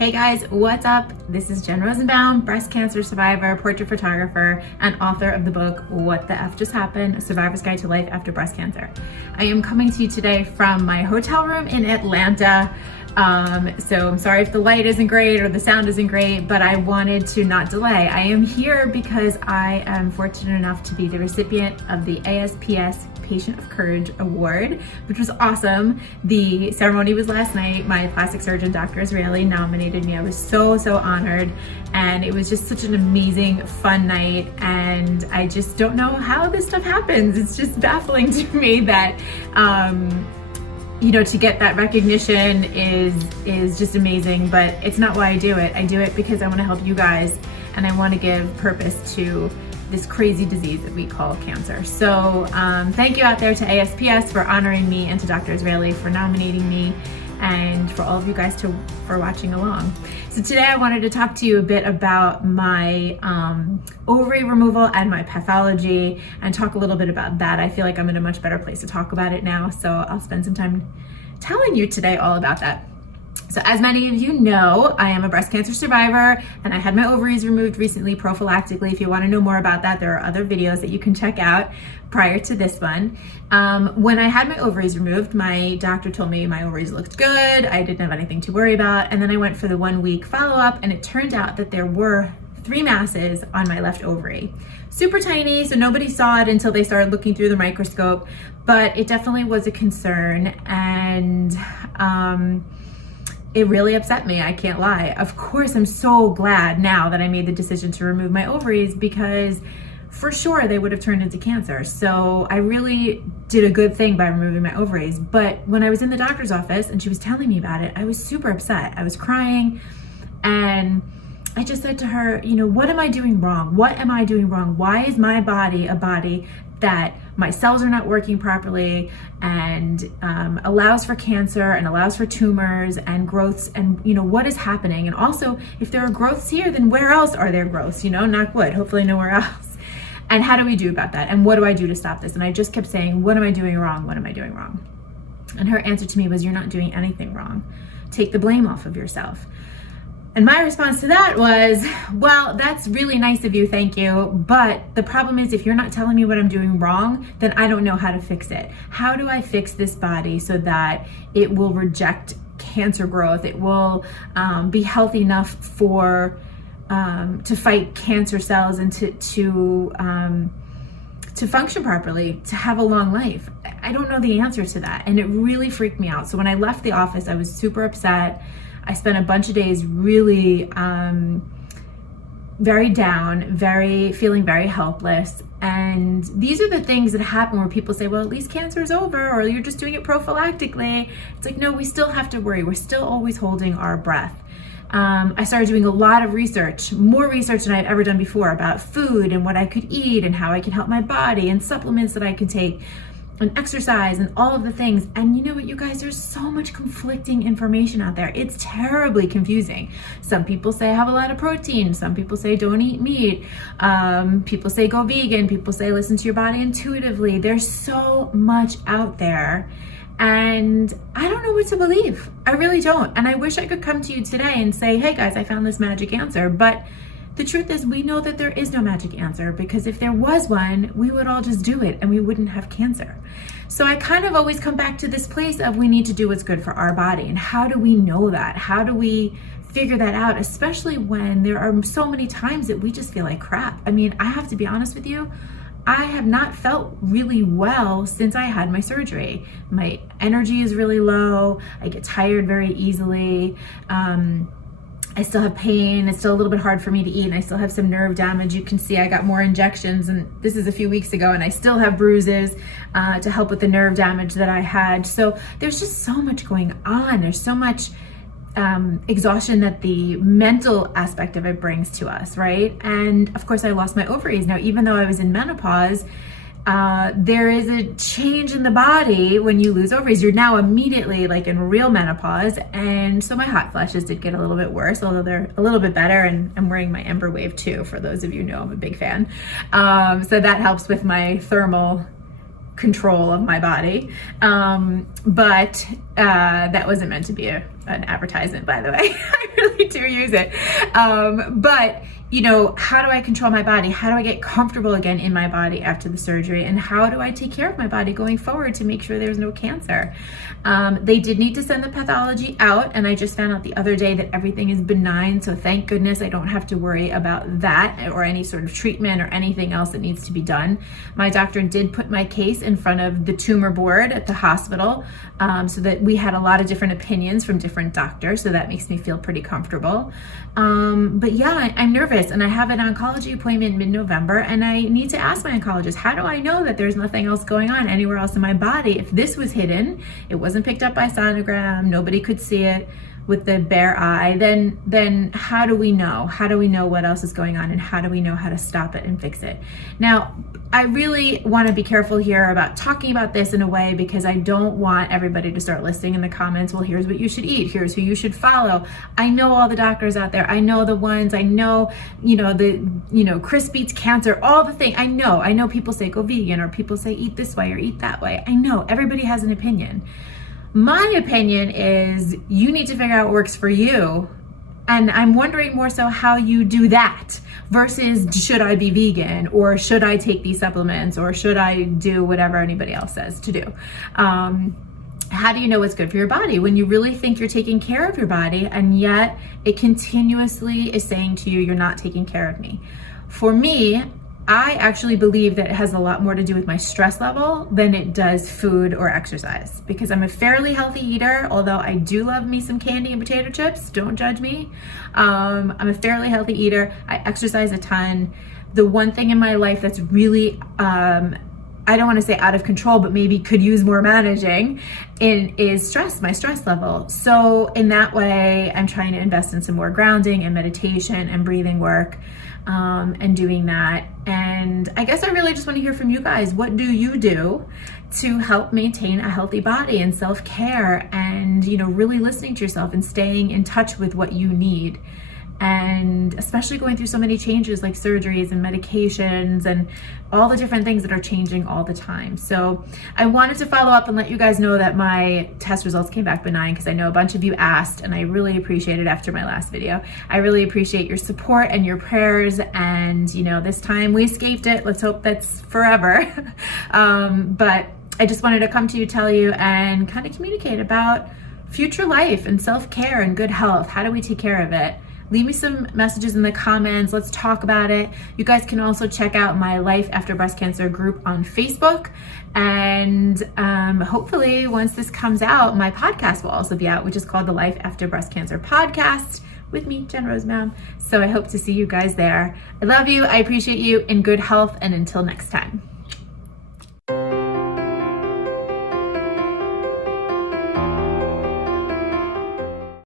Hey guys, what's up? This is Jen Rozenbaum, breast cancer survivor, portrait photographer, and author of the book, What the F Just Happened? A Survivor's Guide to Life After Breast Cancer. I am coming to you today from my hotel room in Atlanta. So I'm sorry if the light isn't great or the sound isn't great, but I wanted to not delay. I am here because I am fortunate enough to be the recipient of the ASPS Patient of Courage Award, which was awesome. The ceremony was last night. My plastic surgeon, Dr. 𝗍𝒂𝒕, nominated me. I was so honored, and it was just such an amazing, fun night, and I just don't know how this stuff happens. It's just baffling to me that you know, to get that recognition is just amazing, but it's not why I do it. I do it because I want to help you guys, and I want to give purpose to this crazy disease that we call cancer. So thank you out there to ASPS for honoring me, and to Dr. 𝗍𝒂𝒕 for nominating me, and for all of you guys for watching along. So today I wanted to talk to you a bit about my ovary removal and my pathology, and talk a little bit about that. I feel like I'm in a much better place to talk about it now, so I'll spend some time telling you today all about that. So as many of you know, I am a breast cancer survivor, and I had my ovaries removed recently prophylactically. If you want to know more about that, there are other videos that you can check out prior to this one. When I had my ovaries removed, my doctor told me my ovaries looked good, I didn't have anything to worry about, and then I went for the 1-week follow-up, and it turned out that there were 3 masses on my left ovary. Super tiny, so nobody saw it until they started looking through the microscope, but it definitely was a concern, and it really upset me, I can't lie. Of course, I'm so glad now that I made the decision to remove my ovaries, because for sure they would have turned into cancer. So I really did a good thing by removing my ovaries. But when I was in the doctor's office and she was telling me about it, I was super upset. I was crying, and I just said to her, you know, what am I doing wrong? What am I doing wrong? Why is my body a body that my cells are not working properly, and allows for cancer and allows for tumors and growths, and you know, what is happening? And also, if there are growths here, then where else are there growths? You know, knock wood, hopefully nowhere else. And how do we do about that? And what do I do to stop this? And I just kept saying, what am I doing wrong? What am I doing wrong? And her answer to me was, you're not doing anything wrong. Take the blame off of yourself. And my response to that was, well, that's really nice of you, thank you. But the problem is, if you're not telling me what I'm doing wrong, then I don't know how to fix it. How do I fix this body so that it will reject cancer growth? It will be healthy enough for to fight cancer cells, and to function properly, to have a long life. I don't know the answer to that, and it really freaked me out. So when I left the office, I was super upset. I spent a bunch of days really very down, feeling very helpless. And these are the things that happen where people say, well, at least cancer is over, or you're just doing it prophylactically. It's like, no, we still have to worry. We're still always holding our breath. I started doing a lot of research, more research than I'd ever done before, about food and what I could eat and how I could help my body, and supplements that I could take, and exercise, and all of the things. And you know what, you guys, there's so much conflicting information out there. It's terribly confusing. Some people say have a lot of protein. Some people say don't eat meat. People say go vegan. People say listen to your body intuitively. There's so much out there, and I don't know what to believe. I really don't. And I wish I could come to you today and say, hey guys, I found this magic answer. But the truth is, we know that there is no magic answer, because if there was one, we would all just do it and we wouldn't have cancer. So I kind of always come back to this place of, we need to do what's good for our body. And how do we know that? How do we figure that out? Especially when there are so many times that we just feel like crap. I mean, I have to be honest with you, I have not felt really well since I had my surgery. My energy is really low. I get tired very easily. I still have pain. It's still a little bit hard for me to eat, and I still have some nerve damage. You can see I got more injections, and this is a few weeks ago, and I still have bruises to help with the nerve damage that I had. So there's just so much going on. There's so much exhaustion that the mental aspect of it brings to us, right? And of course, I lost my ovaries. Now, even though I was in menopause, there is a change in the body when you lose ovaries. You're now immediately like in real menopause. And so my hot flashes did get a little bit worse, although they're a little bit better. And I'm wearing my 𝑣𝒂𝒂𝒕 for those of you who know I'm a big fan. So that helps with my thermal control of my body. But that wasn't meant to be an advertisement, by the way. I really do use it. But you know, how do I control my body? How do I get comfortable again in my body after the surgery? And how do I take care of my body going forward to make sure there's no cancer? They did need to send the pathology out, and I just found out the other day that everything is benign. So thank goodness I don't have to worry about that or any sort of treatment or anything else that needs to be done. My doctor did put my case in front of the tumor board at the hospital, so that we had a lot of different opinions from different doctors. So that makes me feel pretty comfortable. But yeah, I'm nervous. And I have an oncology appointment mid-November, and I need to ask my oncologist, how do I know that there's nothing else going on anywhere else in my body? If this was hidden, it wasn't picked up by sonogram, nobody could see it with the bare eye, then how do we know? How do we know what else is going on, and how do we know how to stop it and fix it? Now, I really want to be careful here about talking about this in a way, because I don't want everybody to start listing in the comments, well, here's what you should eat, here's who you should follow. I know all the doctors out there. I know the ones, I know, Chris beats cancer, all the things. I know people say go vegan, or people say eat this way or eat that way. I know everybody has an opinion. My opinion is you need to figure out what works for you. And I'm wondering more so how you do that versus should I be vegan, or should I take these supplements, or should I do whatever anybody else says to do. How do you know what's good for your body when you really think you're taking care of your body, and yet it continuously is saying to you, you're not taking care of me? For me, I actually believe that it has a lot more to do with my stress level than it does food or exercise, because I'm a fairly healthy eater, although I do love me some candy and potato chips, don't judge me. I'm a fairly healthy eater. I exercise a ton. The one thing in my life that's really, I don't want to say out of control, but maybe could use more managing is stress, my stress level. So in that way, I'm trying to invest in some more grounding and meditation and breathing work. And doing that. And I guess I really just want to hear from you guys. What do you do to help maintain a healthy body and self-care, and really listening to yourself and staying in touch with what you need? And especially going through so many changes like surgeries and medications and all the different things that are changing all the time. So I wanted to follow up and let you guys know that my test results came back benign, because I know a bunch of you asked, and I really appreciate it after my last video. I really appreciate your support and your prayers, and this time we escaped it. Let's hope that's forever. But I just wanted to come to you, tell you, and kind of communicate about future life and self-care and good health. How do we take care of it? Leave me some messages in the comments. Let's talk about it. You guys can also check out my Life After Breast Cancer group on Facebook. And hopefully once this comes out, my podcast will also be out, which is called the Life After Breast Cancer Podcast with me, Jen Rozenbaum. So I hope to see you guys there. I love you. I appreciate you. In good health. And until next time.